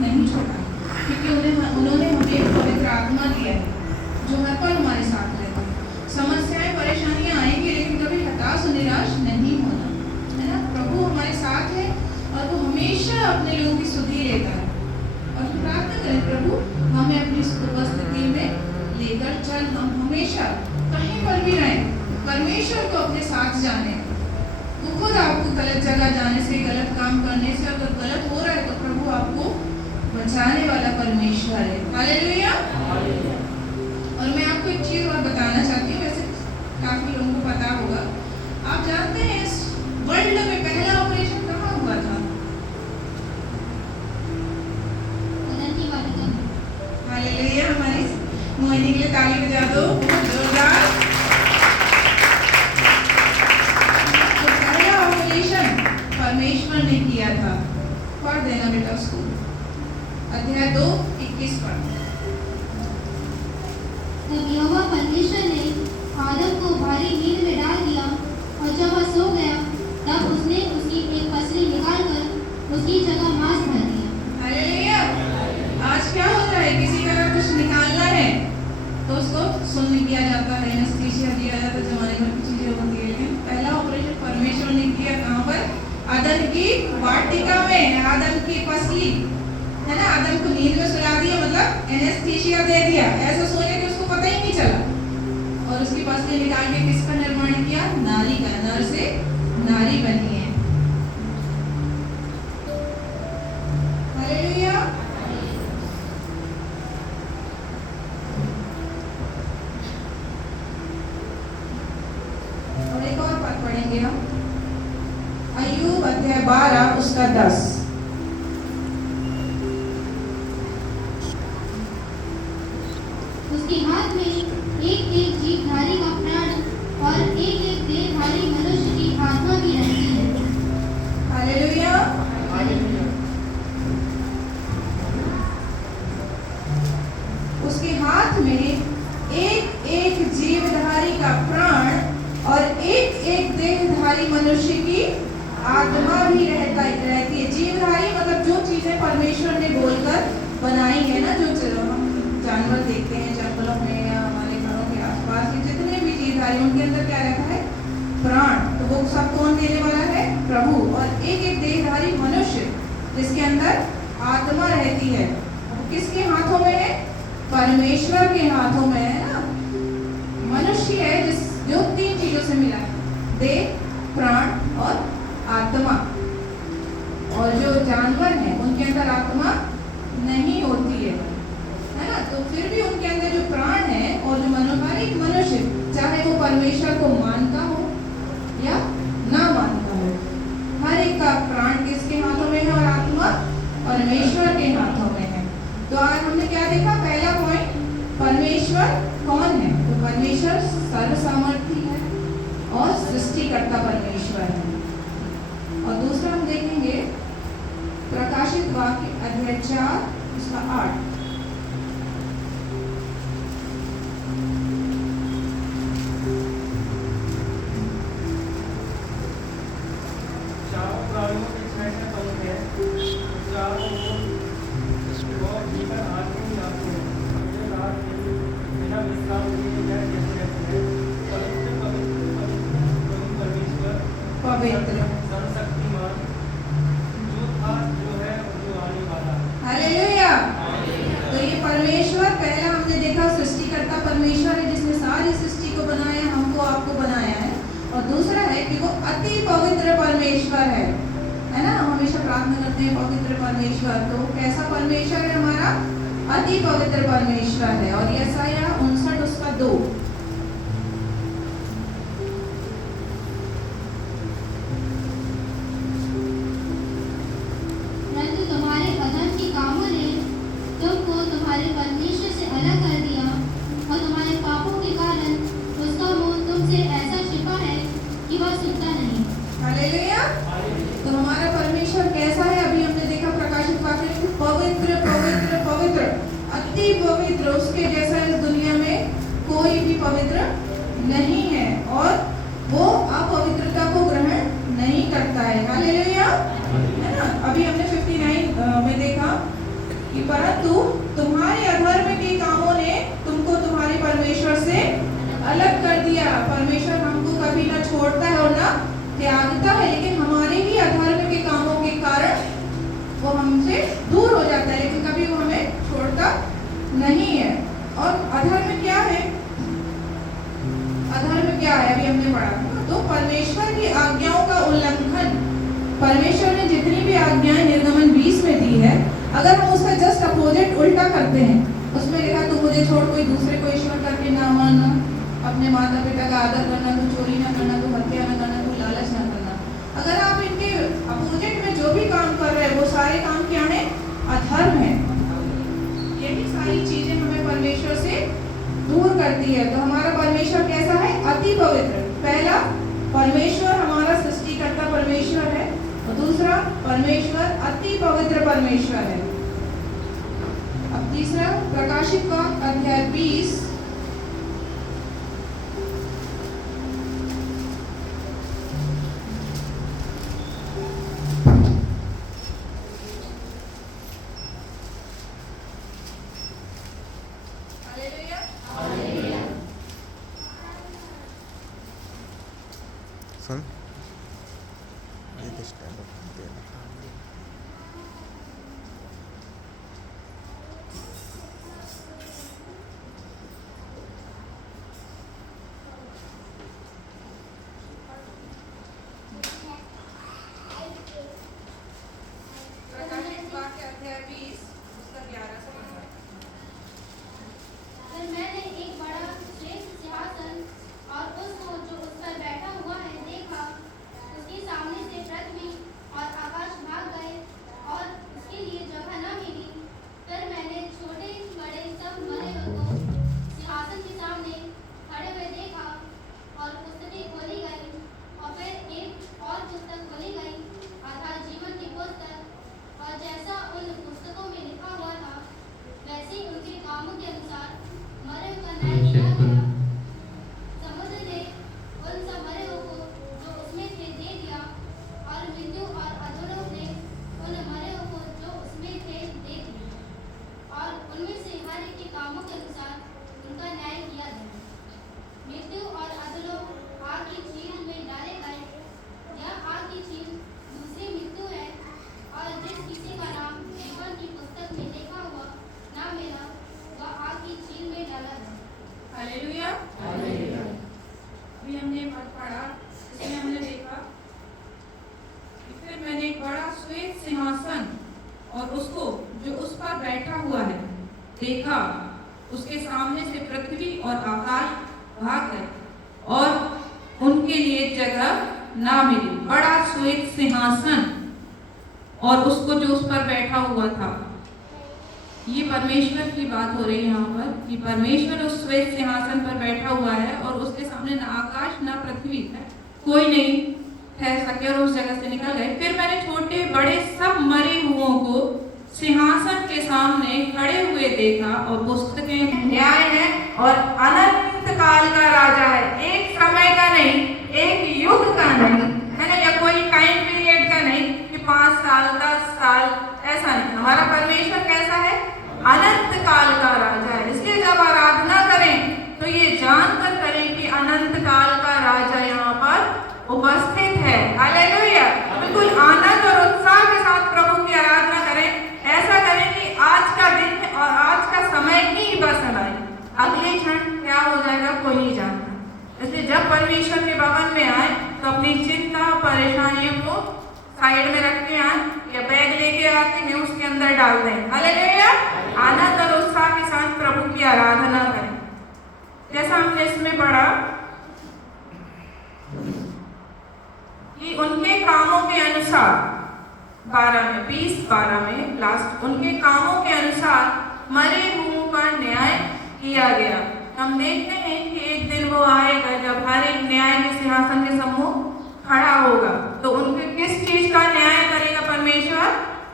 नहीं छोड़ा, क्योंकि उन्होंने हमें एक पवित्र आत्मा दिया है जो हर पल हमारे साथ रहता है। समस्याएं परेशानियां आएंगी, लेकिन कभी हताश और निराश नहीं होना, है ना। प्रभु हमारे साथ है और वो हमेशा अपने लोगों की सुधि लेता है। और प्रार्थना करें, प्रभु हमें अपनी उपस्थिति में लेकर चल, हम हमेशा कहीं पर भी रहें परमेश्वर को अपने साथ जाने। वो खुद आपको गलत जगह जाने से, गलत काम करने से, अगर गलत हो रहा है तो प्रभु आपको बचाने वाला परमेश्वर है। हालेलुया। और मैं आपको एक चीज और बताना चाहती हूँ, वैसे काफी लोगों को पता होगा। आप जानते हैं इस वर्ल्ड में पहला ऑपरेशन कहाँ हुआ था? हालेलुया। हमारी मोहिनी के लिए ताली बजा दो जोरदार। तो पहला ऑपरेशन परमेश्वर ने किया था। पढ़ देना बेटा उसको, अध्याय 2:21 पर। तब यहोवा परमेश्वर ने आदम को भारी नींद में डाल दिया, और जब वह सो गया तब उसने उसकी एक पसली निकालकर उसकी जगह मांस भर दिया। हालेलुया। आज क्या होता है, किसी का अगर कुछ निकालना है तो उसको सुन्न किया जाता है, एनेस्थीसिया दिया जाता है, जमाने भर की चीजें होती है। लेकिन पहला ऑपरेशन परमेश्वर ने किया कहाँ पर? आदम की वाटिका में, आदम की पसली, है ना। आदम को नींद में सुला दिया, मतलब एनेस्थीसिया दे दिया, ऐसा सोने कि उसको पता ही नहीं चला। और उसकी पसली निकाल के किसका निर्माण किया? नारी का। नर से नारी बनी है। हालेलुया। और एक और पद पढ़ेंगे हम, अय्यूब अध्याय 12 उसका 10। उसके हाथ में एक एक जीवधारी का प्राण और एक एक देहधारी मनुष्य की आत्मा भी रहती है। हालेलुया। उसके हाथ में एक एक जीवधारी का प्राण और एक एक देहधारी मनुष्य की आत्मा भी रहती है। जीवधारी मतलब जो चीजें परमेश्वर ने बोलकर बनाई है ना, जो जानवर देखते हैं जंगलों में या हमारे घरों के आसपास, जितने भी जीवधारी, उनके अंदर क्या रहता है? प्राण। तो वो सब कौन देने वाला है? प्रभु। और एक एक देहधारी मनुष्य जिसके अंदर आत्मा रहती है, वो किसके हाथों में है? परमेश्वर के हाथों में है ना। मनुष्य है जो 3 चीजों से मिला है, देह, प्राण और आत्मा। और जो जानवर है उनके अंदर आत्मा नहीं होती है ना। तो फिर भी उनके अंदर जो प्राण है और जो मनोहारिक मनुष्य, चाहे वो परमेश्वर को मानता हो या ना मानता हो, हर एक का प्राण किसके हाथों में है और आत्मा परमेश्वर के हाथों में है। तो आज हमने क्या देखा? पहला पॉइंट, परमेश्वर कौन है? तो परमेश्वर सर्वसामर्थी है और सृष्टिकर्ता परमेश्वर है। और दूसरा हम देखेंगे प्रकाशित वाक्य अध्याय 4 उसका 8। पवित्र, हालेलुया। तो ये परमेश्वर, पहला हमने देखा सृष्टिकर्ता परमेश्वर है जिसने सारी सृष्टि को बनाया, हमको आपको बनाया है। और दूसरा है कि वो अति पवित्र परमेश्वर है ना। हम हमेशा प्रार्थना करते हैं पवित्र परमेश्वर, तो कैसा परमेश्वर है हमारा? अति पवित्र परमेश्वर है। और यशायाह 59 उसका 2। परंतु तुम्हारे अधर्म के कामों ने तुमको तुम्हारे परमेश्वर से अलग कर दिया, और तुम्हारे पापों के कारण उसका मुंह तुमसे ऐसा छिपा है कि वह सुनता नहीं। हालेलुया। तो हमारा परमेश्वर कैसा है? अभी हमने देखा प्रकाशित वाक्य, पवित्र पवित्र पवित्र, अति पवित्र। उसके जैसा इस दुनिया में कोई भी पवित्र नहीं है और वो अपवित्रता को ग्रहण नहीं करता है। हालेलुया, है ना। अभी हमने 59 में देखा कि परंतु तुम्हारे अधर्म के कामों ने तुमको तुम्हारे परमेश्वर से अलग कर दिया। परमेश्वर हमको कभी ना छोड़ता है और ना त्यागता है, लेकिन हमारे ही अधर्म के कामों के कारण वो हमसे दूर हो जाता है, लेकिन कभी वो हमें छोड़ता नहीं है। और अधर्म क्या है? अधर्म क्या है? अभी हमने पढ़ा था। तो परमेश्वर की आज्ञाओं का उल्लंघन। परमेश्वर ने जितनी भी आज्ञाएं निर्गमन 20 में दी है, अगर हम उसका जस्ट अपोजिट उल्टा करते हैं, उसमें लिखा तू मुझे छोड़ कोई दूसरे को ईश्वर करके ना मानना, अपने माता पिता का आदर करना, तू चोरी ना करना, तू हत्या ना करना, तू लालच ना करना। अगर आप इनके अपोजिट में जो भी काम कर रहे हैं, वो सारे काम क्या है? अधर्म है। यही सारी चीजें हमें परमेश्वर से दूर करती है। तो हमारा परमेश्वर कैसा है? अति पवित्र। पहला, परमेश्वर हमारा सृष्टिकर्ता परमेश्वर है, और दूसरा, परमेश्वर अति पवित्र परमेश्वर है। अब तीसरा, प्रकाशित वाक्य अध्याय 20 सुन एक स्टैंड अप दे दे। प्रकाशित वाक्य अध्याय 20 उसका 11 से 15। फिर मैंने एक बड़ा श्रेष्ठ सिंहासन और उसको जो उस पर बैठा हुआ है देखा। उसके सामने से पृथ्वी और आकाश भाग गए और उसके लिए जगह न मिली। फिर मैंने छोटे बड़े सब मरे हुए को सिंहासन के सामने खड़े हुए देखा, और पुस्तकें खोली गई, और फिर एक और पुस्तक खोली गई, अर्थात जीवन की पुस्तक। और जैसा उन पुस्तकों में लिखा हुआ था, वैसे ही उनके कामों के अनुसार मरे हुए का न्याय किया गया। समुद्र ने उन सब मरे हुए को जो उसमें थे दे दिया, और मृत्यु और अधोलोक ने उन मरे हुए को जो उसमें थे दे दिए, और उनमें से हर एक के कामों के अनुसार उनका न्याय किया गया। मृत्यु और अधोलोक आग की झील में डाले गए। यह आग की झील दूसरी मृत्यु है, और जिस किसी का नाम जीवन की पुस्तक में लिखा हुआ ना मिला, वह आग की झील में डाला गया। हालेलुया। अभी हमने पढ़ा, इसमें हमने देखा कि फिर मैंने एक बड़ा श्वेत सिंहासन और उसको जो उस पर बैठा हुआ है देखा। उसके सामने से पृथ्वी और आकाश भाग गए और उनके लिए जगह ना मिली। बड़ा श्वेत सिंहासन और उसको जो उस पर बैठा हुआ था। ये परमेश्वर की बात हो रही है यहाँ पर कि परमेश्वर उस श्वेत सिंहासन पर बैठा हुआ है, और उसके सामने ना आकाश ना पृथ्वी है, कोई नहीं ठहर सके, और उस जगह से निकल गए। फिर मैंने छोटे बड़े सब मरे हुओं को सिंहासन के सामने खड़े हुए देखा, और पुस्तकें न्याय है और अनंत काल का राजा है। एक समय का नहीं, एक युग का नहीं, है ना, या कोई टाइम पीरियड का नहीं कि 5 साल 10 साल, ऐसा नहीं। हमारा परमेश्वर कैसा है? अनंत काल का राजा है। इसलिए जब आराधना करें तो ये जानकर करें कि अनंत काल का राजा यहाँ पर उपस्थित है। हालेलुया। बिल्कुल आनंद और उत्साह के साथ प्रभु की आराधना करें। ऐसा करें कि आज का दिन और आज का समय ही बस आए, अगले क्षण क्या हो जाएगा कोई नहीं जानता। इसलिए जब परमेश्वर के भवन में आए तो अपनी चिंता परेशानियों को साइड में रख के आए, या बैग लेके आते हैं उसके अंदर डाल दें। हालेलुया। आनंद और उत्साह के साथ प्रभु की आराधना करें। जैसा हमने इसमें पढ़ा कि उनके कामों के अनुसार 20-12 में लास्ट, उनके कामों के अनुसार मरे हुओं का न्याय किया गया। हम देखते हैं कि एक दिन वो आएगा जब हर एक न्याय के सिंहासन के सम्मुख खड़ा होगा। तो उनके किस चीज का न्याय करेगा परमेश्वर?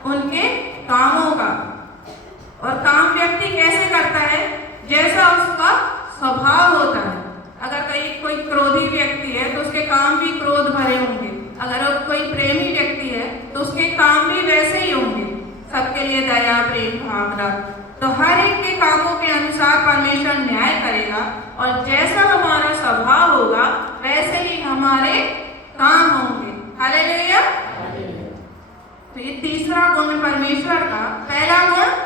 उनके कामों का। और काम व्यक्ति कैसे करता है? जैसा उसका स्वभाव होता है। अगर कोई क्रोधी व्यक्ति है तो उसके काम भी क्रोध भरे होंगे। अगर कोई प्रेमी व्यक्ति है तो उसके काम भी वैसे ही होंगे। सबके लिए दया प्रेम भावना। तो हर एक के कामों के अनुसार परमेश्वर न्याय करेगा और जैसा हमारा स्वभाव होगा वैसे ही हमारे काम होंगे। हालेलुया। तो ये तीसरा गुण परमेश्वर का। पहला गुण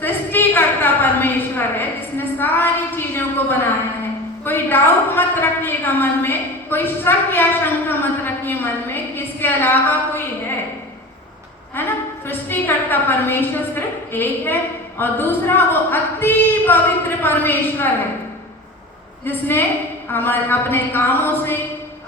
सृष्टिकर्ता परमेश्वर है जिसने सारी चीजों को बनाया है। कोई डाउट मत रखिएगा मन में, कोई शक या शंका मत रखिए मन में कि इसके अलावा कोई है ना। सृष्टिकर्ता परमेश्वर सिर्फ एक है और दूसरा वो अति पवित्र परमेश्वर है जिसने हमारे अपने कामों से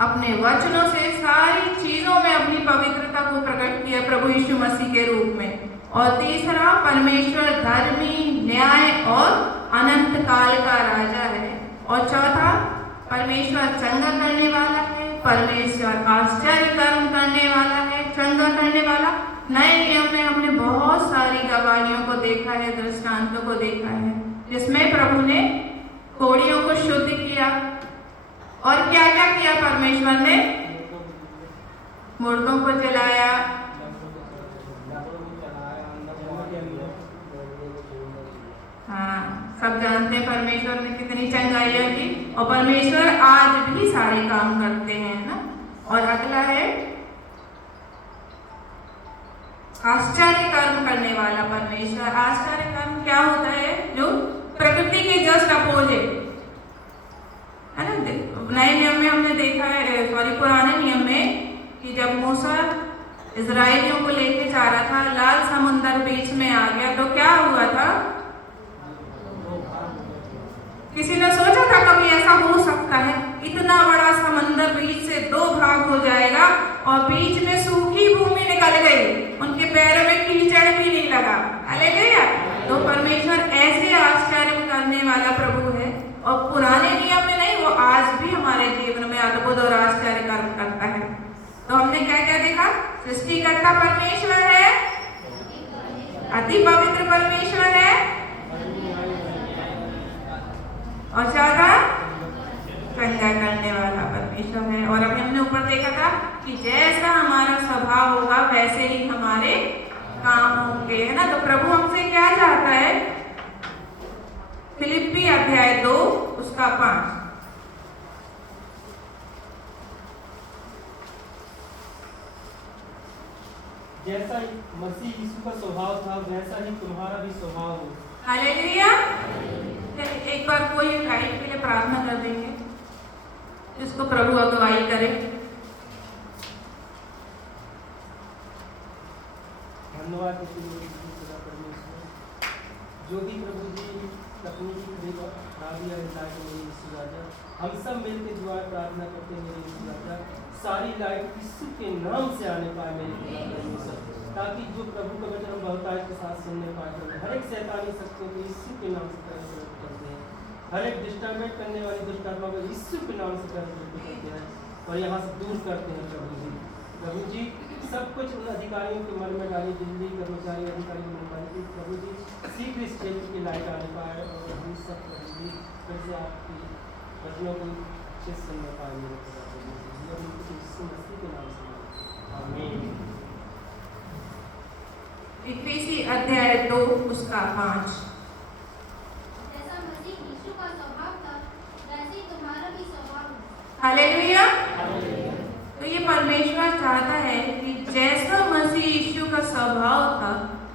अपने वचनों से सारी चीजों में अपनी पवित्रता को प्रकट किया प्रभु यीशु मसीह के रूप में। और तीसरा परमेश्वर धर्मी न्याय और अनंत काल का राजा है। और चौथा परमेश्वर चंगा करने वाला है, परमेश्वर आश्चर्य कर्म करने वाला है, चंगा करने वाला। नए नियम में हमने बहुत सारी गवाहियों को देखा है, दृष्टांतों को देखा है जिसमें प्रभु ने कोड़ियों को शुद्ध किया और क्या क्या किया परमेश्वर ने, मुर्दों को जलाया, हाँ सब जानते हैं परमेश्वर ने कितनी चंगाइयाँ की और परमेश्वर आज भी सारे काम करते हैं ना। और अगला है आश्चर्य कर्म करने वाला परमेश्वर। आश्चर्य कर्म क्या होता है? जो प्रकृति के जस्ट अपोजिट है ना। नए नियम में हमने देखा है, पुराने नियम में कि जब मूसा इजराइलियों को लेके जा रहा था, लाल समुंदर बीच में आ गया तो क्या हुआ था? किसी ने सोचा था कभी ऐसा हो सकता है? इतना बड़ा समंदर बीच से दो भाग हो जाएगा और बीच में सूखी भूमि निकल गई, उनके पैरों में कीचड़ भी नहीं लगा। हालेलुया। तो परमेश्वर ऐसे आश्चर्य करने वाला प्रभु है और पुराने नियम में नहीं, वो आज भी हमारे जीवन में अद्भुत और आश्चर्य कर्म करता है। तो हमने क्या क्या देखा? सृष्टिकर्ता परमेश्वर है, अति पवित्र परमेश्वर है और ज्यादा चंगा करने वाला परमेश्वर है। और अभी हमने ऊपर देखा था कि जैसा हमारा स्वभाव होगा वैसे ही हमारे काम होंगे, है ना। तो प्रभु हमसे क्या चाहता है? फिलिप्पी अध्याय 2 उसका 5। जैसा मसीह यीशु का स्वभाव था वैसा ही तुम्हारा भी स्वभाव हो। हालेलुया। एक बार कोई गाइड के लिए प्रार्थना कर देंगे जिसको प्रभु अगुवाई करे। धन्यवाद जो भी प्रभु जी तकनीकी खराबियाँ राजा, हम सब मिलकर दुआ प्रार्थना करते हैं मेरे यीशु राजा, सारी लाइट यीशु के नाम से आने पाए मेरे परमेश्वर, ताकि जो प्रभु का वचन हम बहुतायत के साथ सुनने पाए। हर एक शैतानी शक्तियों को यीशु के नाम से पराजित करते हैं, हर एक डिस्टर्बेंट करने वाली दुष्टात्मा को यीशु के नाम से पराजित करते हैं और यहाँ से दूर करते हैं। प्रभु जी सब कुछ उन अधिकारियों के मन में डाली, दिल्ली कर्मचारी अधिकारी मन डाली, प्रभु जी शीघ्र इस क्षेत्र की लाइट आने पाए और हम सब प्रभु जी फिर से आपकी वचनों को अच्छे से सुनने पाए मेरे के नाम से आमीन। इफिसी अध्याय 2 उसका 5। जैसा मसीह यीशु का स्वभाव था वैसे ही तुम्हारा भी स्वभाव हो। हालेलुया। तो ये परमेश्वर चाहता है कि जैसा मसीह यीशु का स्वभाव था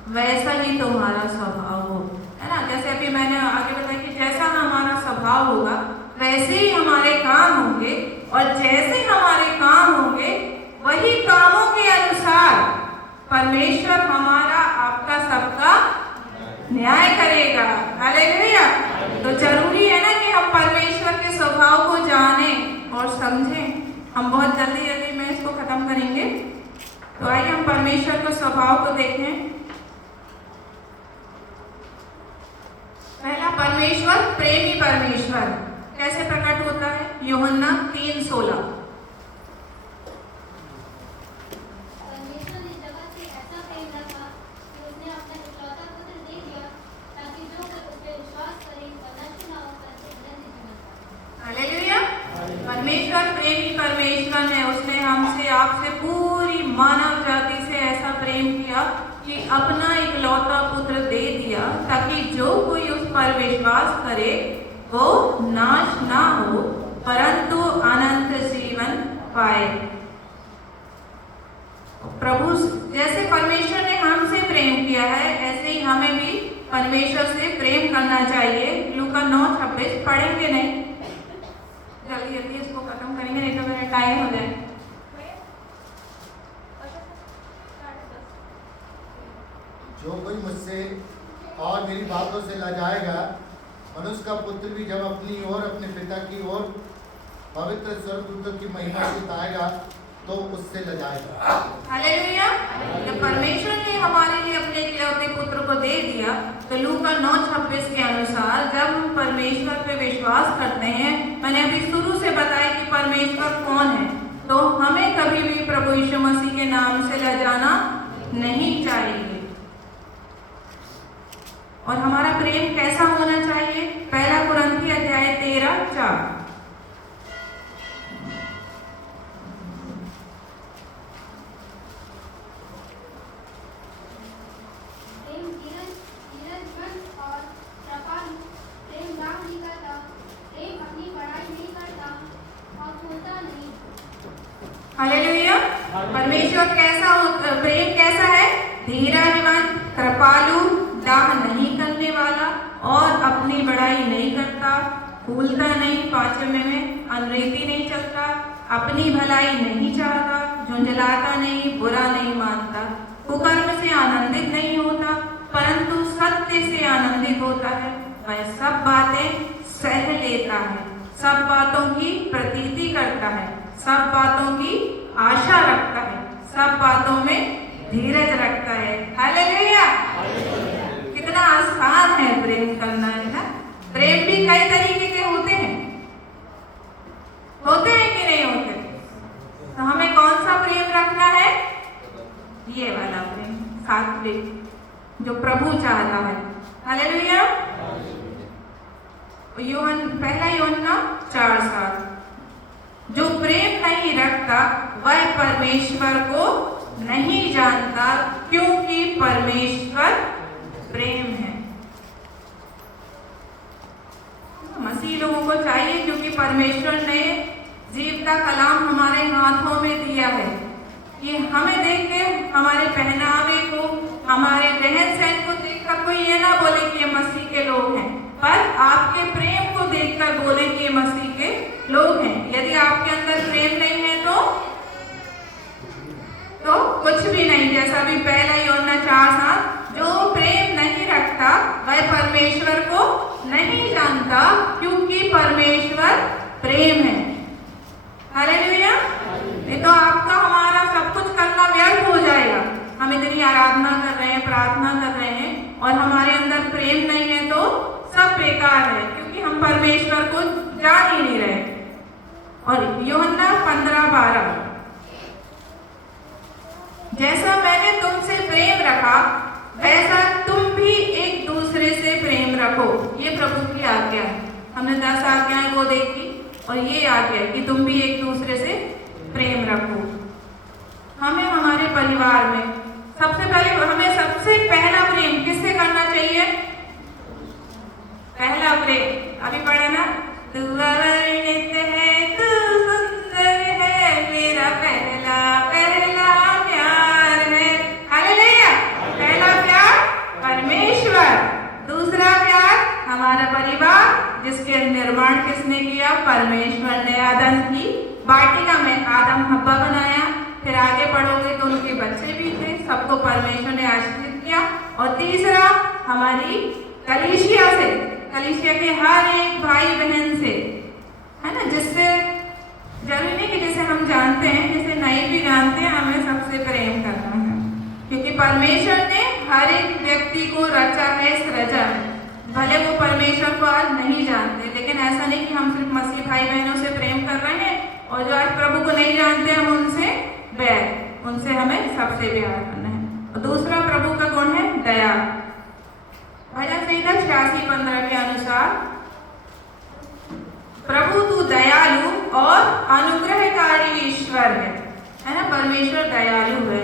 वैसा ही तुम्हारा स्वभाव हो, है ना। जैसे अभी मैंने आगे बताया कि जैसा हमारा स्वभाव होगा वैसे ही हमारे काम होंगे और जैसे हमारे काम होंगे वही कामों के अनुसार परमेश्वर हमारा आपका सबका न्याय करेगा। हालेलुया। तो जरूरी है ना कि हम परमेश्वर के स्वभाव को जानें और समझें। हम बहुत जल्दी में इसको खत्म करेंगे, तो आइए हम परमेश्वर के स्वभाव को देखें। पहला, परमेश्वर प्रेमी परमेश्वर कैसे प्रकट होता है? यूहन्ना 3:16। परमेश्वर ने जगत से ऐसा प्रेम रखा कि उसने अपना इकलौता पुत्र दे दिया ताकि जो कोई उस पर विश्वास करे वह नष्ट न हो परंतु अनंत जीवन पाए। हालेलुया। परमेश्वर प्रेमी परमेश्वर ने उसने हमसे आपसे पूरी मानव जाति से ऐसा प्रेम किया कि अपना इकलौता पुत्र दे दिया ताकि जो कोई उस पर विश्वास करे वो नाश ना हो परंतु अनंत जीवन पाए। प्रभु जैसे परमेश्वर ने हमसे प्रेम किया है ऐसे ही हमें भी परमेश्वर से प्रेम करना चाहिए। लूका 9:26 पढ़ेंगे नहीं, जल्दी जल्दी इसको खत्म करेंगे नहीं तो मेरा टाइम हो जाए। जो कोई मुझसे और मेरी बातों से लजाएगा, मनुष्य का पुत्र भी जब अपनी ओर अपने पिता की ओर पवित्र स्वर्गदूतों की महिमा से आएगा तो उससे लजाएगा। हालेलुया। जब परमेश्वर ने हमारे लिए अपने इकलौते पुत्र को दे दिया तो लूका 9:26 के अनुसार जब हम परमेश्वर पे विश्वास करते हैं, मैंने अभी शुरू से बताया कि परमेश्वर कौन है, तो हमें कभी भी प्रभु यीशु मसीह के नाम से लजाना नहीं चाहिए। और हमारा प्रेम कैसा होना चाहिए? 1 कुरिन्थी अध्याय 13:4। हालेलुया। परमेश्वर कैसा प्रेम कैसा है? धीरजवंत, कृपालु, दाह नहीं करने वाला और अपनी बड़ाई नहीं करता, फूलता नहीं, 5वें में अनरीति नहीं चलता, अपनी भलाई नहीं चाहता, झुंझलाता नहीं, बुरा नहीं मानता, कुकर्म से आनंदित नहीं होता परंतु सत्य से आनंदित होता है। वह सब बातें सह लेता है, सब बातों की प्रतीति करता है, सब बातों की आशा रखता है, सब बातों में धीरज रखता है। हालेलुया। कितना आसान है प्रेम करना, है ना? प्रेम भी कई तरीके के होते हैं कि नहीं होते? तो हमें कौन सा प्रेम रखना है? ये वाला प्रेम, सात्विक, जो प्रभु चाहता है। हालेलुया। 1 यूहन्ना 4:7 जो प्रेम नहीं रखता वह परमेश्वर को नहीं जानता क्योंकि परमेश्वर प्रेम है। मसीह लोगों को चाहिए क्योंकि परमेश्वर ने जीवता कलाम हमारे हाथों में दिया है। ये हमें देख के, हमारे पहनावे को, हमारे रहन सहन को देखकर कोई ये ना बोले कि ये मसीह के लोग हैं, पर आपके प्रेम को देखकर बोले कि ये मसीह के लोग हैं। यदि आपके अंदर प्रेम नहीं है तो कुछ भी नहीं। जैसा भी 1 यूहन्ना 4:7 जो प्रेम नहीं रखता वह परमेश्वर को नहीं जानता क्योंकि परमेश्वर प्रेम है। हालेलुया। नहीं तो आपका हमारा सब कुछ करना व्यर्थ हो जाएगा। हम इतनी आराधना कर रहे हैं, प्रार्थना कर रहे हैं और हमारे अंदर प्रेम नहीं है तो सब बेकार है क्योंकि हम परमेश्वर को जान ही नहीं रहे। और यूहन्ना 15:12 जैसा मैंने तुमसे प्रेम रखा वैसा तुम भी एक दूसरे से प्रेम रखो। ये प्रभु की आज्ञा है। हमने 10 आज्ञाएं वो देखी और ये आज्ञा है कि तुम भी एक दूसरे से प्रेम रखो। हमें हमारे परिवार में हमें सबसे पहला प्रेम किससे करना चाहिए? पहला प्रेम अभी पढ़े ना, तू अवर्णित है, तू सुंदर है, मेरा पहला प्यार है। हालेलुया। पहला प्यार परमेश्वर, दूसरा प्यार हमारा परिवार जिसके निर्माण किसने किया? परमेश्वर ने। आदम की वाटिका में आदम हव्वा बनाया, फिर आगे पढ़ोगे तो उनके बच्चे भी थे, सबको परमेश्वर ने आशीर्वाद किया। और तीसरा हमारी कलीसिया से, कलीसिया के हर एक भाई बहन से, है ना, जिससे जरूरी नहीं कि जैसे हम जानते हैं, जैसे नहीं भी जानते हैं, हमें सबसे प्रेम करना है क्योंकि परमेश्वर ने हर एक व्यक्ति को रचा है, सृजा है। भले वो परमेश्वर को आज नहीं जानते, लेकिन ऐसा नहीं कि हम सिर्फ मसीह भाई बहनों से प्रेम कर रहे हैं और जो आज प्रभु को नहीं जानते हम उनसे बैर, उनसे हमें सबसे प्यार करना है। और दूसरा प्रभु का गुण है दया। भजन संहिता 86:15 के अनुसार प्रभु तू दयालु और अनुग्रहकारी ईश्वर है ना? परमेश्वर दयालु है।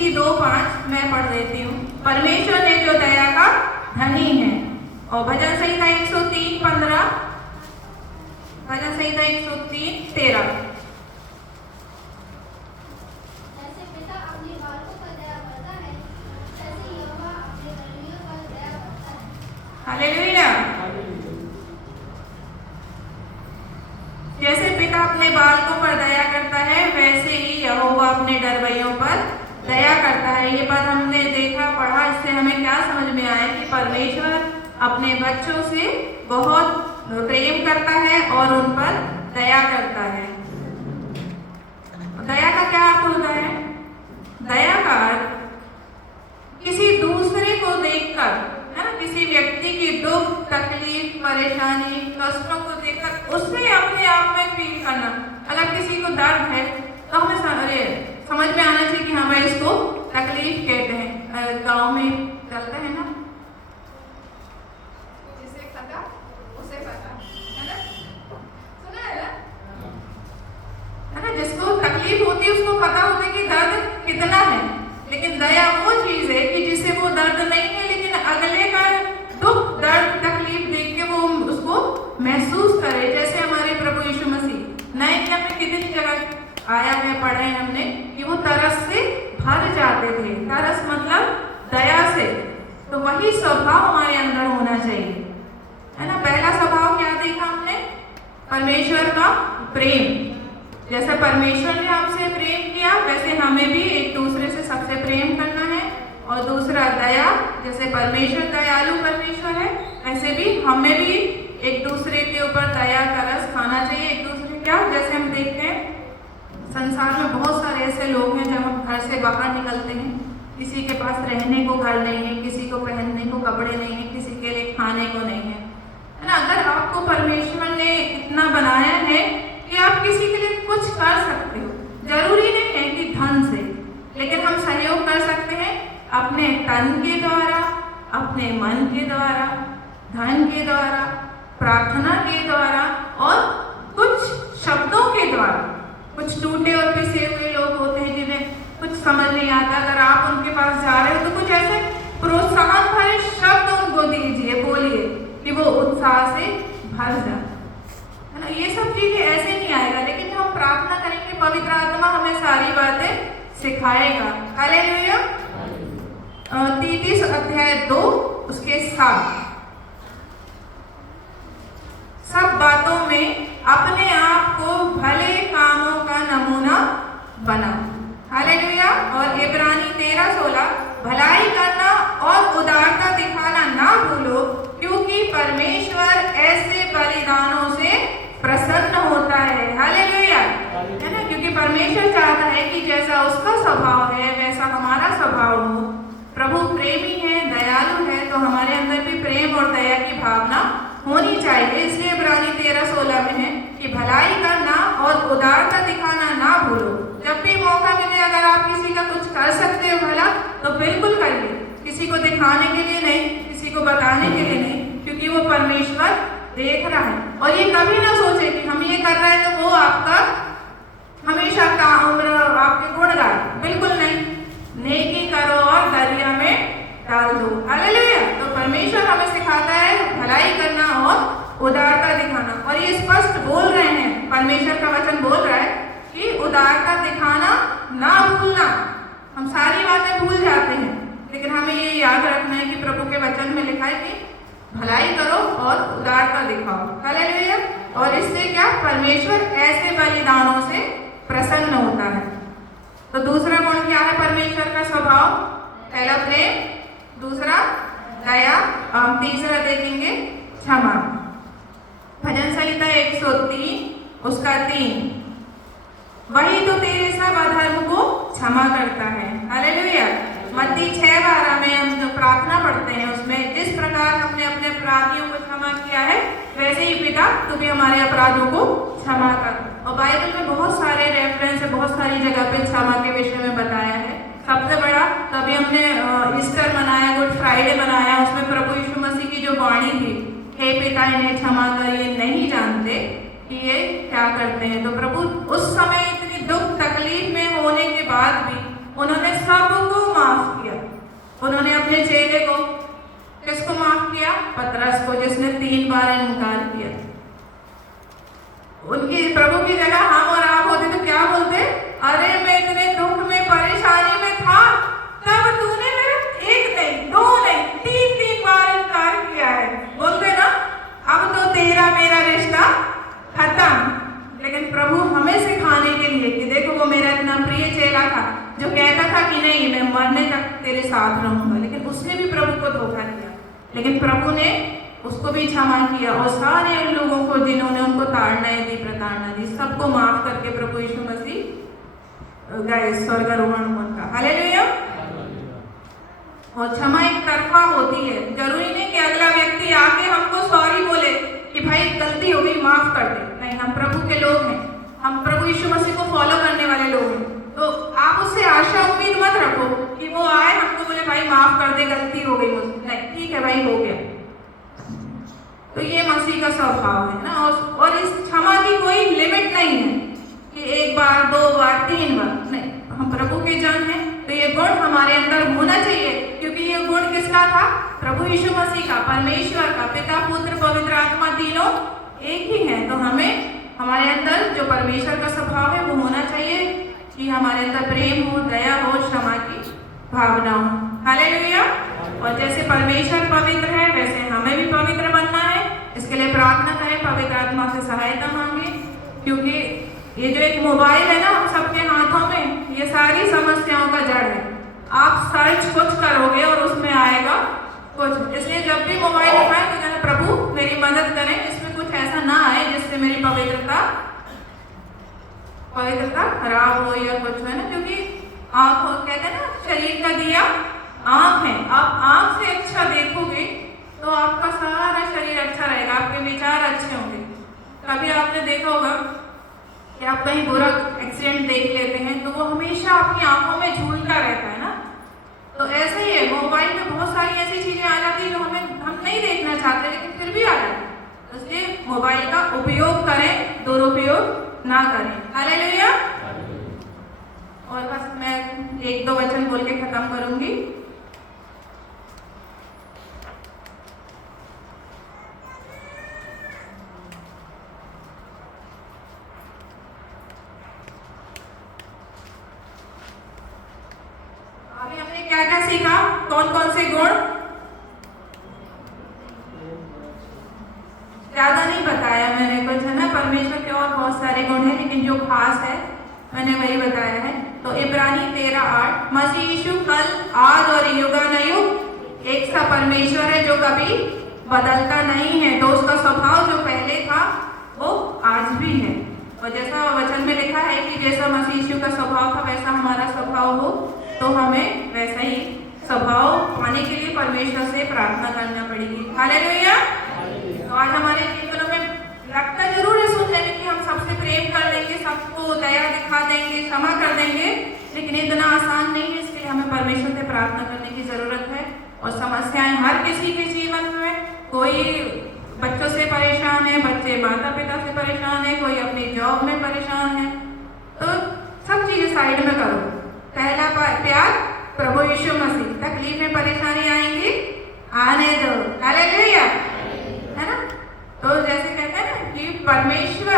इफिसी 2:5 मैं पढ़ देती हूँ। परमेश्वर ने जो दया का धनी है। और भजन संहिता 103:15, भजन संहिता 103:13। जैसे पिता अपने बालकों पर दया करता है, वैसे यहोवा अपने धर्मियों पर दया करता है। हालेलुया। जैसे पिता अपने बालकों पर दया करता है, वैसे ही यहोवा अपने डरवैयों पर दया करता है। ये बात हमने देखा, पढ़ा, इससे हमें क्या समझ में आया कि परमेश्वर अपने बच्चों से बहुत प्रेम करता है और उन पर दया करता है। दया का क्या अर्थ होता है? दया का अर्थ किसी दूसरे को देखकर, है ना, किसी व्यक्ति की दुख, तकलीफ, परेशानी, कष्टों को देखकर उसे अपने आप में फील करना। अगर किसी को दर्द है तो हमें समझ में आना चाहिए कि हाँ भाई इसको तकलीफ कहते हैं। गांव में चलते हैं ना, जिसे पता उसे पता, है ना, सुना है ना, जिसको तकलीफ होती है उसको पता होता है कि दर्द कितना है। लेकिन दया वो चीज है कि जिसे वो दर्द नहीं है, लेकिन अगले का दुख, दर्द, तकलीफ देख के वो उसको महसूस करे। जैसे हमारे प्रभु यीशु मसीह नए नियम में कितनी जगह आया है, पढ़े हैं हमने कि वो तरस से भर जाते थे। तरस मतलब दया से। तो वही स्वभाव हमारे अंदर होना चाहिए, है ना। पहला स्वभाव क्या देखा हमने? परमेश्वर का प्रेम। जैसे परमेश्वर ने हमसे प्रेम किया, वैसे हमें भी एक दूसरे से सबसे प्रेम करना है। और दूसरा दया, जैसे परमेश्वर दयालु परमेश्वर है, वैसे भी हमें भी एक दूसरे के ऊपर दया का रस खाना चाहिए। एक दूसरे क्या, जैसे हम देखते हैं संसार में बहुत सारे ऐसे लोग हैं, जब हम घर से बाहर निकलते हैं, किसी के पास रहने को घर नहीं है, किसी को पहनने को कपड़े नहीं है, किसी के लिए खाने को नहीं है, है ना। अगर आपको परमेश्वर ने इतना बनाया है कि आप किसी के लिए कुछ कर सकते हो, जरूरी नहीं है कि धन से, लेकिन हम सहयोग कर सकते हैं अपने तन के द्वारा, अपने मन के द्वारा, धन के द्वारा, प्रार्थना के द्वारा और कुछ शब्दों के द्वारा। कुछ टूटे और पिसे हुए लोग होते हैं जिन्हें कुछ समझ नहीं आता, अगर आप उनके पास जा रहे हो तो कुछ ऐसे प्रोत्साहन भरे शब्द उनको दीजिए, बोलिए कि वो उत्साह से भर जाए, है ना। ये सब चीजें ऐसे नहीं आएगा, लेकिन जब हम प्रार्थना करेंगे पवित्र आत्मा हमें सारी बातें सिखाएगा। हालेलुया। 33 अध्याय 2 उसके 7, सब बातों में अपने आप को भले कामों का नमूना बना। हालेलुया। और इब्रानी 13:16, भलाई करना और उदारता दिखाना ना भूलो, क्योंकि परमेश्वर ऐसे बलिदानों से प्रसन्न होता है। हालेलुया, है ना। क्योंकि परमेश्वर चाहता है कि जैसा उसका स्वभाव है वैसा हमारा स्वभाव हो। प्रभु प्रेमी है, दयालु है, तो हमारे अंदर भी प्रेम और दया की भावना होनी चाहिए। इसलिए इब्रानी 13:16 में है कि भलाई करना और उदारता दिखाना ना भूलो। जब भी मौका मिले, अगर आप किसी का कुछ कर सकते हो भला, तो बिल्कुल करिए। किसी को दिखाने के लिए नहीं, किसी को बताने के लिए नहीं, क्योंकि वो परमेश्वर देख रहा है। और ये कभी ना सोचे कि हम ये कर रहे हैं तो वो आपका हमेशा का उम्र आपके गुण गाए, बिल्कुल नहीं। नेकी करो और दरिया में डाल दो। हालेलुया। तो परमेश्वर हमें सिखाता है भलाई करना और उदारता दिखाना। और ये स्पष्ट बोल रहे हैं, परमेश्वर का वचन बोल रहा है कि उदारता दिखाना ना भूलना। हम सारी बातें भूल जाते हैं, लेकिन हमें ये याद रखना है कि प्रभु के वचन में लिखा है कि भलाई करो और उदारता दिखाओ। हालेलुया। और इससे क्या, परमेश्वर ऐसे बलिदानों से प्रसन्न होता है। तो दूसरा गुण क्या है परमेश्वर का स्वभाव? पहला प्रेम, दूसरा दया, और तीसरा देखेंगे क्षमा। भजन संहिता 103 उसका 3, वही तो तेरे सब अधर्म को क्षमा करता है। हालेलुया। मत्ती 6:12 में हम जो प्रार्थना पढ़ते हैं उसमें, जिस प्रकार हमने अपने अपराधियों को क्षमा किया है, वैसे ही पिता तू भी हमारे अपराधों को क्षमा कर। और बाइबल में बहुत सारे रेफरेंस है, बहुत सारी जगह पे क्षमा के विषय में बताया है। सबसे बड़ा तभी हमने ईस्टर मनाया, गुड फ्राइडे मनाया, उसमें प्रभु यीशु मसीह की जो वाणी थी, हे पिता इन्हें क्षमा कर, ये नहीं जानते कि ये क्या करते हैं। तो प्रभु उस समय इतनी दुख तकलीफ में होने के बाद भी उन्होंने सबको अपने चेले को, किसको माफ किया? पतरस को, जिसने 3 बार इनकार किया। उनकी प्रभु की जगह हम और आप होते तो क्या बोलते? अरे मैं इतने दुख में परेशानी में था, तब तूने मेरा 1 नहीं 2 नहीं 3 बार इनकार किया है। बोलते ना, अब तो तेरा मेरा रिश्ता खत्म। लेकिन प्रभु हमें सिखाने के लिए कि देखो वो मेरा इतना प्रिय चेला था जो कहता था कि नहीं मैं मरने तक तेरे साथ रहूंगा, लेकिन उसने भी प्रभु को धोखा दिया। लेकिन प्रभु ने उसको भी क्षमा किया और सारे उन लोगों को जिन्होंने उनको ताड़नाएं दी, प्रताड़ना दी, सबको माफ करके प्रभु यीशु मसीह गए स्वर्गारोहण उनका। हालेलुया। और क्षमा एक तरफा होती है, जरूरी नहीं कि अगला व्यक्ति आके हमको सॉरी बोले कि भाई गलती हो गई माफ कर दे। नहीं, हम प्रभु के लोग हैं, हम प्रभु यीशु मसीह को फॉलो करने वाले लोग हैं। तो आप उससे आशा उम्मीद मत रखो कि वो आए हमको बोले भाई माफ कर दे गलती हो गई मुझसे। नहीं, ठीक है भाई हो गया। तो ये मसीह का स्वभाव है ना। और इस क्षमा की कोई लिमिट नहीं है कि 1 बार 2 बार 3 बार, नहीं। हम प्रभु के जन हैं तो ये गुण हमारे अंदर होना चाहिए, क्योंकि ये गुण किसका था? प्रभु यीशु मसीह का, परमेश्वर का। पिता पुत्र पवित्र आत्मा तीनों एक ही है। तो हमें हमारे अंदर जो परमेश्वर का स्वभाव है वो होना चाहिए कि हमारे अंदर प्रेम हो, दया हो, क्षमा की भावना हो। हालेलुया। और जैसे परमेश्वर पवित्र है वैसे हमें भी पवित्र बनना है। इसके लिए प्रार्थना करें, पवित्र आत्मा से सहायता मांगे, क्योंकि ये जो एक मोबाइल है ना हम सबके हाथों में, ये सारी समस्याओं का जड़ है। आप सर्च कुछ करोगे और उसमें आएगा कुछ। इसलिए जब भी मोबाइल उठाए तो कहना प्रभु मेरी मदद करें, इसमें कुछ ऐसा ना आए जिससे मेरी पवित्रता खराब हो या कुछ है ना। क्योंकि आँख कहते हैं ना शरीर का दिया आँख है। आप आँख से अच्छा देखोगे तो आपका सारा शरीर अच्छा रहेगा, आपके विचार अच्छे होंगे। कभी आपने देखा होगा कि आप कहीं बुरा एक्सीडेंट देख लेते हैं तो वो हमेशा आपकी आंखों में झूलता रहता है ना। तो ऐसे ही है, मोबाइल में बहुत सारी ऐसी चीजें आ जाती है जो हम नहीं देखना चाहते लेकिन फिर भी आ जाती है। इसलिए मोबाइल का उपयोग करें, दुरुपयोग ना करें। हालेलुया। और बस मैं 1-2 वचन बोल के खत्म करूंगी। क्या क्या सीखा? कौन कौन से गुण? ज्यादा नहीं बताया मैंने कुछ है ना। परमेश्वर के और बहुत सारे गुण हैं लेकिन जो खास है मैंने वही बताया है। तो इब्रानी 13:8, मसीह यीशु कल आज और युगानुयुग एक सा परमेश्वर है जो कभी बदलता नहीं है। तो उसका स्वभाव जो पहले था वो आज भी है। और जैसा वचन में लिखा है कि जैसा मसीह यीशु का स्वभाव था वैसा हमारा स्वभाव हो, तो हमें वैसा ही स्वभाव पाने के लिए परमेश्वर से प्रार्थना करना पड़ेगी। हालेलुया। तो आज हमारे जीवनों में लगता जरूर है सुनने में कि हम सबसे प्रेम कर लेंगे, सबको दया दिखा देंगे, क्षमा कर देंगे, लेकिन इतना आसान नहीं है। इसलिए हमें परमेश्वर से प्रार्थना करने की जरूरत है। और समस्याएं हर किसी के जीवन में, कोई बच्चों से परेशान है, बच्चे माता पिता से परेशान है, कोई अपनी जॉब में परेशान है। तो सब चीजें साइड में करो। पहला प्यार प्रभु यीशु मसीह। तकलीफ में परेशानी आएंगी, आने दो। हालेलुया, है ना। तो जैसे कहते हैं ना कि परमेश्वर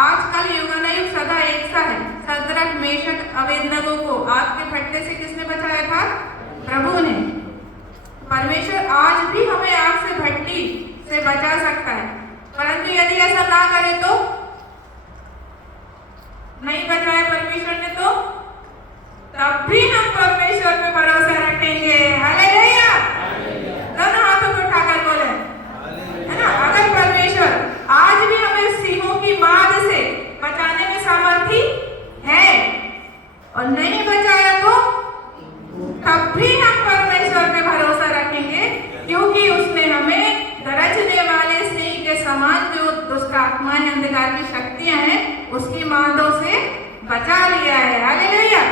आजकल युगानुयुग सदा एक सा है। सद्रक मेशक अबेदनगो को आग के फटने से किसने बचाया था? प्रभु ने। परमेश्वर आज भी हमें आग से भट्टी से बचा सकता है, परंतु यदि ऐसा ना करे तो, नहीं बचाया परमेश्वर ने तो तब भी हम परमेश्वर पे भरोसा रखेंगे। हालेलुया। दोनों हाथों को उठाकर बोले, है ना। अगर परमेश्वर आज भी हमें सिंहों की माद से बचाने में सामर्थी है और नहीं बचाया तो तब भी हम परमेश्वर पे भरोसा रखेंगे, क्योंकि उसने हमें गरजने वाले सिंह के समान जो दुष्ट आत्माएं अंधकार की शक्तियां हैं उसकी मादों से बचा लिया है। हालेलुया।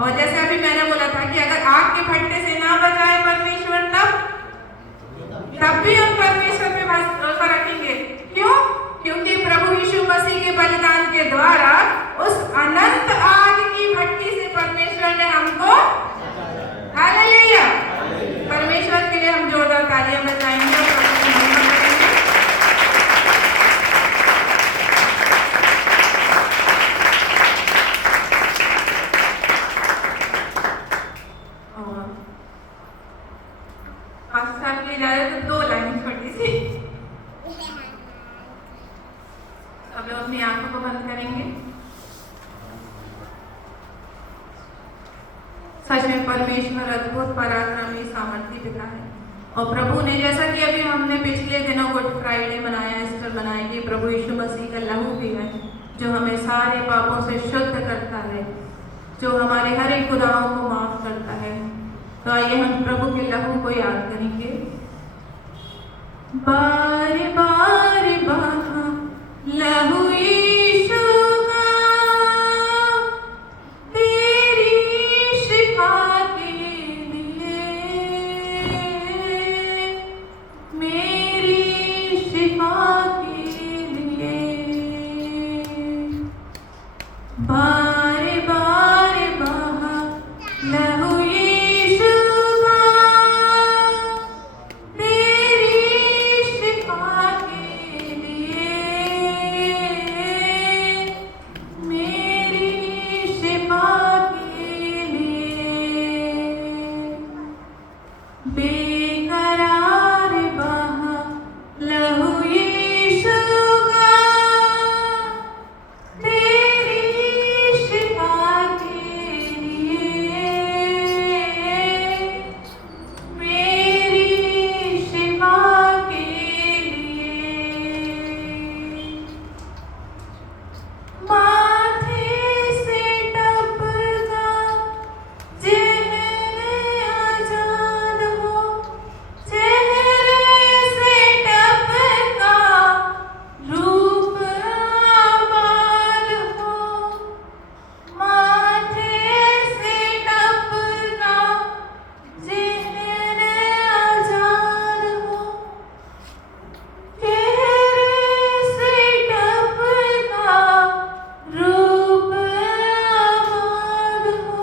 और जैसे अभी मैंने बोला था कि अगर आग के फटने से ना बचाए परमेश्वर तब भी हम परमेश्वर पे भरोसा रखेंगे। क्यों? क्योंकि प्रभु यीशु मसीह के बलिदान के द्वारा उस अनंत आग की भट्टी से परमेश्वर ने हमको, हालेलुया, सच में परमेश्वर अद्भुत पराक्रमी सामर्थी पिता है। और प्रभु ने, जैसा कि अभी हमने पिछले दिनों गुड फ्राइडे मनाया, ईस्टर मनाया, कि प्रभु यीशु मसीह का लहू भी है जो हमें सारे पापों से शुद्ध करता है, जो हमारे हर एक गुनाहों को माफ करता है। तो आइए हम प्रभु के लहू को याद करेंगे। बार बार बहा लहू यीशु का, तेरी शिफा के लिए, मेरी शिफा के लिए। बार बार बहा लहू यीशु का, तेरी शिफा के लिए, मेरी शिफा के लिए। बेकरार बहा लहू यीशु का, तेरी शिफा के लिए, मेरी शिफा के लिए। माथे से टपका चेहरे आजाद हो, चेहरे से टपका रूप आबाद हो। माथे से टपका चेहरे आजाद हो, चेहरे से टपका रूप आबाद हो।